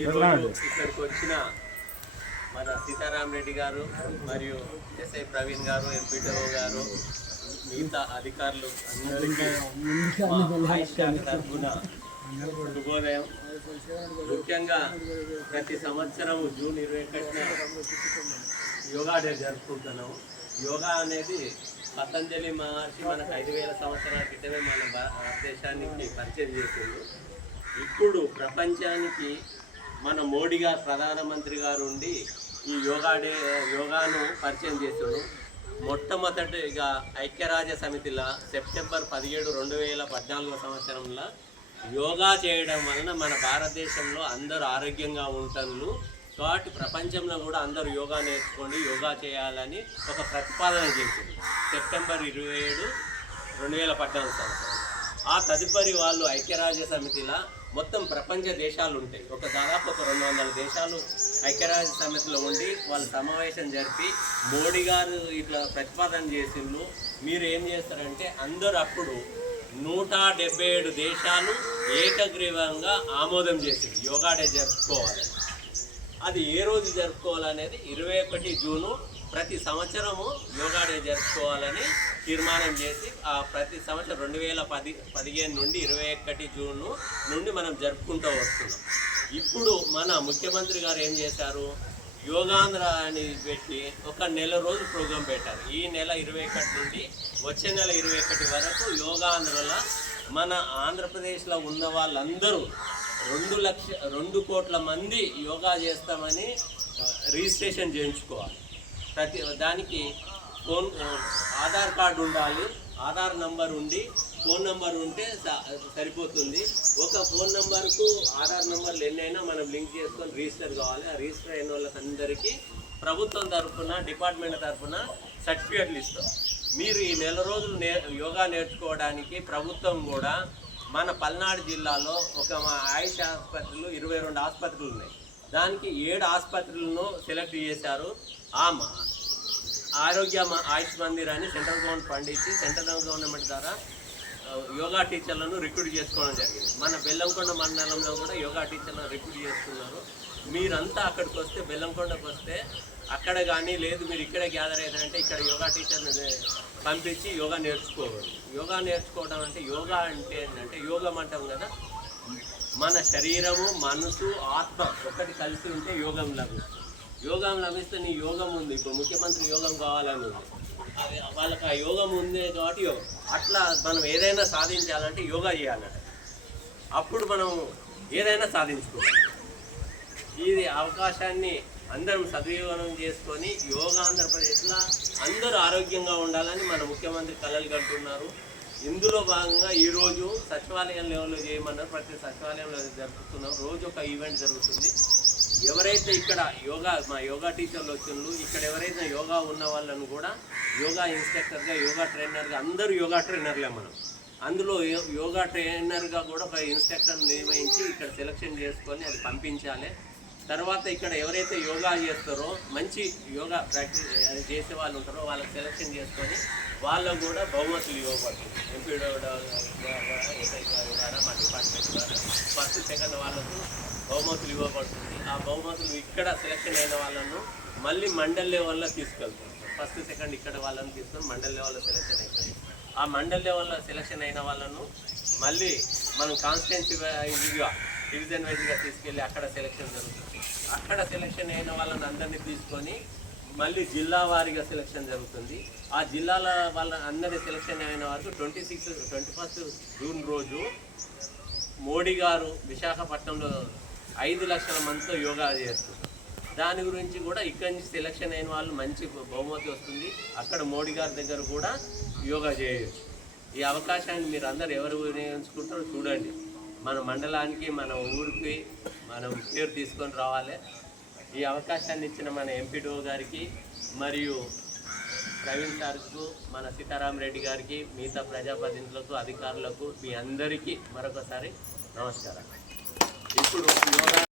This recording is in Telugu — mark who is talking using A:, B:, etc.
A: ఈరోజు ఇక్కడికి వచ్చిన మన సీతారాం రెడ్డి గారు మరియు ఎస్ఐ ప్రవీణ్ గారు ఎంపీడీఓ గారు మిగతా అధికారులు అందరికీ తరఫున శుభోదయం. ముఖ్యంగా ప్రతి సంవత్సరం జూన్ ఇరవై ఒకటిన యోగా డే జరుపుకుంటున్నాము. యోగా అనేది పతంజలి మహర్షి మనకు ఐదు వేల సంవత్సరాల క్రితమే మన భారతదేశానికి పరిచయం చేసింది. ఇప్పుడు ప్రపంచానికి మన మోడీ గారు ప్రధానమంత్రి గారు ఉండి ఈ యోగా డే యోగాను పరిచయం చేశాడు మొట్టమొదటిగా ఐక్యరాజ్య సమితిలో సెప్టెంబర్ పదిహేడు రెండు వేల పద్నాలుగో సంవత్సరంలో యోగా చేయడం వలన మన భారతదేశంలో అందరూ ఆరోగ్యంగా ఉంటారు. కాబట్టి ప్రపంచంలో కూడా అందరూ యోగా నేర్చుకోండి యోగా చేయాలని ఒక ప్రతిపాదన చేసింది సెప్టెంబర్ ఇరవై ఏడు రెండు వేల పద్నాలుగు సంవత్సరం. ఆ తదుపరి వాళ్ళు ఐక్యరాజ్య సమితిలో మొత్తం ప్రపంచ దేశాలు ఉంటాయి. ఒక దాదాపు ఒక రెండు వందల దేశాలు ఐక్యరాజ్య సమితిలో ఉండి వాళ్ళు సమావేశం జరిపి మోడీ గారు ఇట్లా ప్రతిపాదన చేసిండ్రు. మీరు ఏం చేస్తారంటే అందరూ అప్పుడు నూట డెబ్బై ఏడు దేశాలు ఏకగ్రీవంగా ఆమోదం చేసింది యోగా డే జరుపుకోవాలని అది ఏ రోజు జరుపుకోవాలనేది? ఇరవై ఒకటి జూను ప్రతి సంవత్సరము యోగా డే జరుపుకోవాలని తీర్మానం చేసి ఆ ప్రతి సంవత్సరం రెండు వేల పది పదిహేను నుండి ఇరవై ఒకటి జూన్ నుండి మనం జరుపుకుంటూ వస్తున్నాం. ఇప్పుడు మన ముఖ్యమంత్రి గారు ఏం చేశారు? యోగాంధ్ర అని పెట్టి ఒక నెల రోజు ప్రోగ్రాం పెట్టారు. ఈ నెల ఇరవై ఒకటి నుండి వచ్చే నెల ఇరవై ఒకటి వరకు యోగాంధ్రలో మన ఆంధ్రప్రదేశ్లో ఉన్న వాళ్ళందరూ రెండు లక్ష రెండు కోట్ల మంది యోగా చేస్తామని రిజిస్ట్రేషన్ చేయించుకోవాలి. ప్రతి దానికి ఫోన్ ఆధార్ కార్డు ఉండాలి. ఆధార్ నంబర్ ఉండి ఫోన్ నంబర్ ఉంటే స- సరిపోతుంది. ఒక ఫోన్ నంబర్కు ఆధార్ నంబర్లు ఎన్నైనా మనం లింక్ చేసుకొని రిజిస్టర్ కావాలి. ఆ రిజిస్టర్ అయిన వాళ్ళకందరికీ ప్రభుత్వం తరఫున డిపార్ట్మెంట్ తరఫున సర్టిఫికేట్లు ఇస్తాం. మీరు ఈ నెల రోజులు నే యోగా నేర్చుకోవడానికి ప్రభుత్వం కూడా మన పల్నాడు జిల్లాలో ఒక మా ఆయుష్ ఆసుపత్రులు ఇరవై రెండు ఆసుపత్రులు ఉన్నాయి. దానికి ఏడు ఆసుపత్రులను సెలెక్ట్ చేశారు. ఆ ఆరోగ్య ఆయుష్ మందిర్ అని సెంట్రల్ గవర్నమెంట్ ఫండ్ ఇచ్చి సెంట్రల్ గవర్నమెంట్ ద్వారా యోగా టీచర్లను రిక్రూట్ చేసుకోవడం జరిగింది. మన బెల్లంకొండ మండలంలో కూడా యోగా టీచర్లను రిక్రూట్ చేస్తున్నారు. మీరంతా అక్కడికి వస్తే బెల్లంకొండకు వస్తే అక్కడ కానీ లేదు మీరు ఇక్కడ గ్యాదర్ అవుతారంటే ఇక్కడ యోగా టీచర్ని పంపించి యోగా నేర్చుకోవాలి. యోగా నేర్చుకోవడం అంటే యోగా అంటే ఏంటంటే యోగం అంటాం కదా. మన శరీరము మనసు ఆత్మ ఒకటి కలిసి ఉంటే యోగం లభిస్తుంది. యోగం లభిస్తే నీ యోగం ఉంది. ఇప్పుడు ముఖ్యమంత్రి యోగం కావాలని ఉంది. అది వాళ్ళకి ఆ యోగం ఉంది కాబట్టి అట్లా మనం ఏదైనా సాధించాలంటే యోగా చేయాలంట అప్పుడు మనం ఏదైనా సాధించుకోవాలి. ఇది అవకాశాన్ని అందరం సద్వినియోగం చేసుకొని యోగా ఆంధ్రప్రదేశ్లో అందరూ ఆరోగ్యంగా ఉండాలని మన ముఖ్యమంత్రి కలలు కంటున్నారు. ఇందులో భాగంగా ఈరోజు సచివాలయం లెవెల్లో చేయమన్నారు. ప్రతి సచివాలయంలో జరుపుతున్నాం. రోజు ఒక ఈవెంట్ జరుగుతుంది. ఎవరైతే ఇక్కడ యోగా మా యోగా టీచర్లు వచ్చిండ్రు ఇక్కడ ఎవరైతే యోగా ఉన్న వాళ్ళను కూడా యోగా ఇన్స్ట్రక్టర్గా యోగా ట్రైనర్గా అందరూ యోగా ట్రైనర్లే మనం. అందులో యో- యోగా ట్రైనర్గా కూడా ఒక ఇన్స్ట్రక్టర్ నియమించి ఇక్కడ సెలెక్షన్ చేసుకొని అది పంపించాలి. తర్వాత ఇక్కడ ఎవరైతే యోగా చేస్తారో మంచి యోగా ప్రాక్టీస్ చేసే వాళ్ళు ఉంటారో వాళ్ళకి సెలెక్షన్ చేసుకొని వాళ్ళకు కూడా బహుమతులు ఇవ్వబడుతుంది. ఎంపీడో ఎస్ఐ గారు ద్వారా మా డిపార్ట్మెంట్ ద్వారా ఫస్ట్ సెకండ్ వాళ్ళకు బహుమతులు ఇవ్వబడుతుంది. ఆ బహుమతులు ఇక్కడ సెలెక్షన్ అయిన వాళ్ళను మళ్ళీ మండల్ లెవెల్లో తీసుకెళ్తాం ఫస్ట్ సెకండ్ ఇక్కడ వాళ్ళని తీసుకొని మండల్ లెవెల్లో సెలెక్షన్ అవుతుంది ఆ మండల్ లెవెల్లో సెలెక్షన్ అయిన వాళ్ళను మళ్ళీ మనం కాన్స్టిట్యున్సీ వైజ్గా డివిజన్ వైజ్గా తీసుకెళ్ళి అక్కడ సెలెక్షన్ జరుగుతుంది. అక్కడ సెలెక్షన్ అయిన వాళ్ళని అందరినీ తీసుకొని మళ్ళీ జిల్లా వారీగా సెలెక్షన్ జరుగుతుంది. ఆ జిల్లాల వాళ్ళ అందరి సెలెక్షన్ అయిన వరకు twenty six twenty first June రోజు మోడీ గారు విశాఖపట్నంలో ఐదు లక్షల మందితో యోగా చేస్తున్నారు. దాని గురించి కూడా ఇక్కడి నుంచి సెలెక్షన్ అయిన వాళ్ళు మంచి బహుమతి వస్తుంది. అక్కడ మోడీ గారి దగ్గర కూడా యోగా చేయొచ్చు. ఈ అవకాశాన్ని మీరు అందరు ఎవరు వినియోగించుకుంటారో చూడండి. మన మండలానికి మన ఊరికి మనం పేరు తీసుకొని రావాలి. ఈ అవకాశాన్ని ఇచ్చిన మన ఎంపీడీఓ గారికి మరియు ప్రవీణ్ సార్కు మన సీతారాం రెడ్డి గారికి మిగతా ప్రజాప్రతినిధులకు అధికారులకు మీ అందరికీ మరొకసారి నమస్కారం. ఇప్పుడు